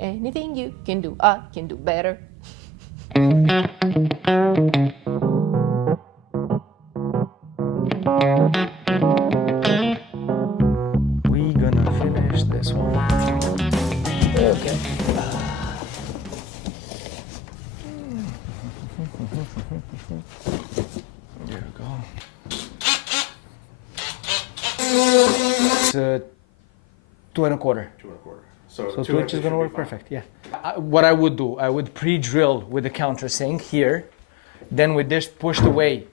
Anything you can do, I can do better. We gonna finish this one. Okay. There we go. It's 2 1/4. 2 1/4. So 2 inches is gonna work perfect, yeah. What I would do, I would pre-drill with the countersink here, then with this pushed away,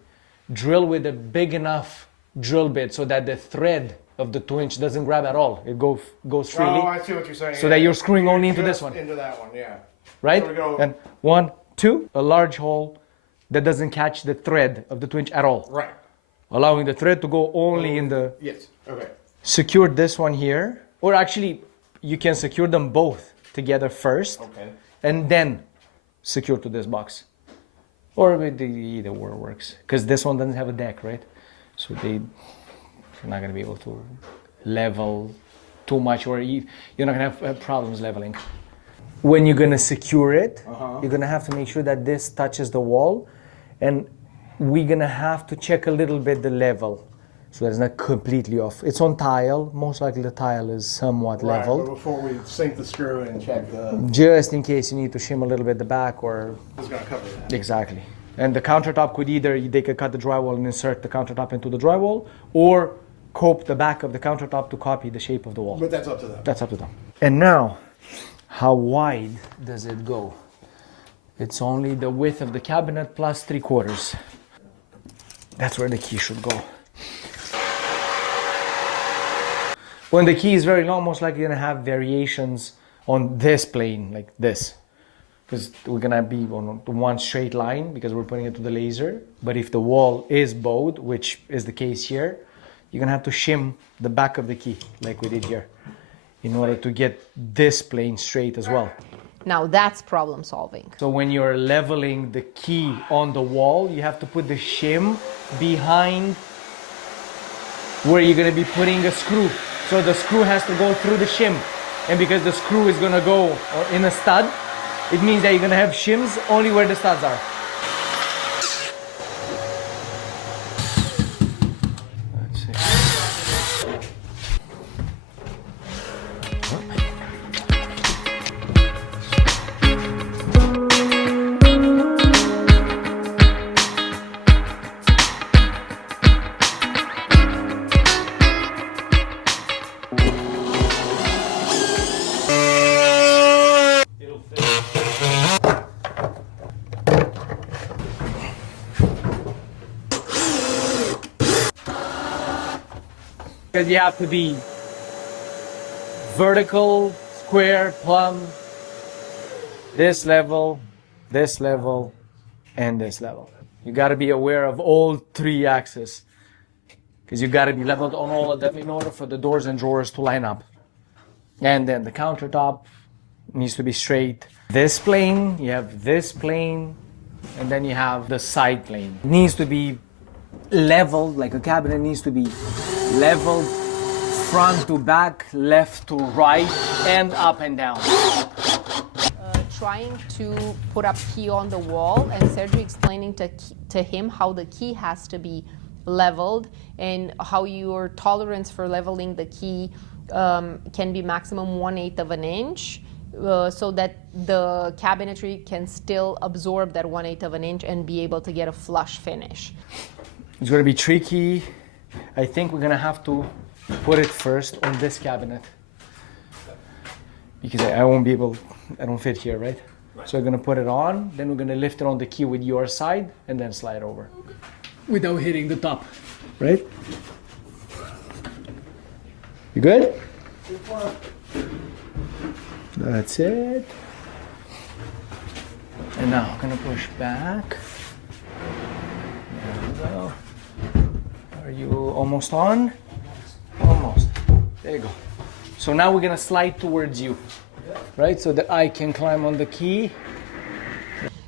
drill with a big enough drill bit so that the thread of the 2 inch doesn't grab at all. It goes freely. Oh, I see what you're saying. So that you're screwing only into this one. Into that one, yeah. Right? So we go, And 1, 2, a large hole that doesn't catch the thread of the 2 inch at all. right. Allowing the thread to go only in the... Yes, okay. Secure this one here, or actually you can secure them both together first, Okay. and then secure to this box. Or either one works, because this one doesn't have a deck, right? So you're not going to be able to level too much, or you're not going to have problems leveling. When you're going to secure it, you're going to have to make sure that this touches the wall, and we're going to have to check a little bit the level, so that it's not completely off. It's on tile. Most likely the tile is somewhat Right, leveled. but before we sink the screw and check the... Just in case you need to shim a little bit the back, or... It's going to cover that. Exactly. And the countertop could they could cut the drywall and insert the countertop into the drywall, or cope the back of the countertop to copy the shape of the wall. But that's up to them. That's up to them. And now, how wide does it go? It's only the width of the cabinet plus 3/4. That's where the key should go. When the key is very long, most likely you're gonna have variations on this plane, like this. Because we're gonna be on one straight line because we're putting it to the laser. But if the wall is bowed, which is the case here, you're gonna have to shim the back of the key, like we did here, in order to get this plane straight as well. Now that's problem solving. So when you're leveling the key on the wall, you have to put the shim behind where you're gonna be putting a screw. So the screw has to go through the shim. And because the screw is gonna go in a stud, it means that you're gonna have shims only where the studs are. Let's see. Because you have to be vertical, square, plumb, this level, and this level. You got to be aware of all 3 axes, because you got to be leveled on all of them in order for the doors and drawers to line up. And then the countertop needs to be straight. This plane, you have this plane, and then you have the side plane. It needs to be leveled, like a cabinet needs to be leveled front to back, left to right, and up and down. Trying to put up key on the wall, and Sergio explaining to him how the key has to be leveled and how your tolerance for leveling the key can be maximum 1/8 of an inch, so that the cabinetry can still absorb that 1/8 of an inch and be able to get a flush finish. It's going to be tricky. I think we're going to have to put it first on this cabinet, because I won't be able, I don't fit here, right? So we're going to put it on, then we're going to lift it on the key with your side and then slide over without hitting the top, right? You good? That's it. And now I'm going to push back. There we go. Are you almost on? Almost. There you go. So now we're gonna slide towards you, right? So that I can climb on the key.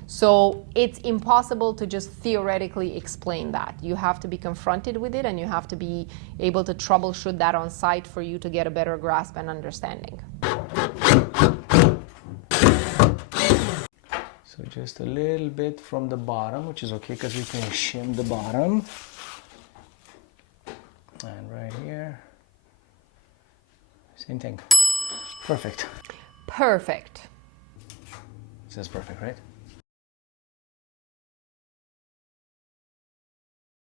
So it's impossible to just theoretically explain that. You have to be confronted with it, and you have to be able to troubleshoot that on site for you to get a better grasp and understanding. Just a little bit from the bottom, which is okay because we can shim the bottom. And right here, same thing. Perfect. Perfect. This is perfect, right?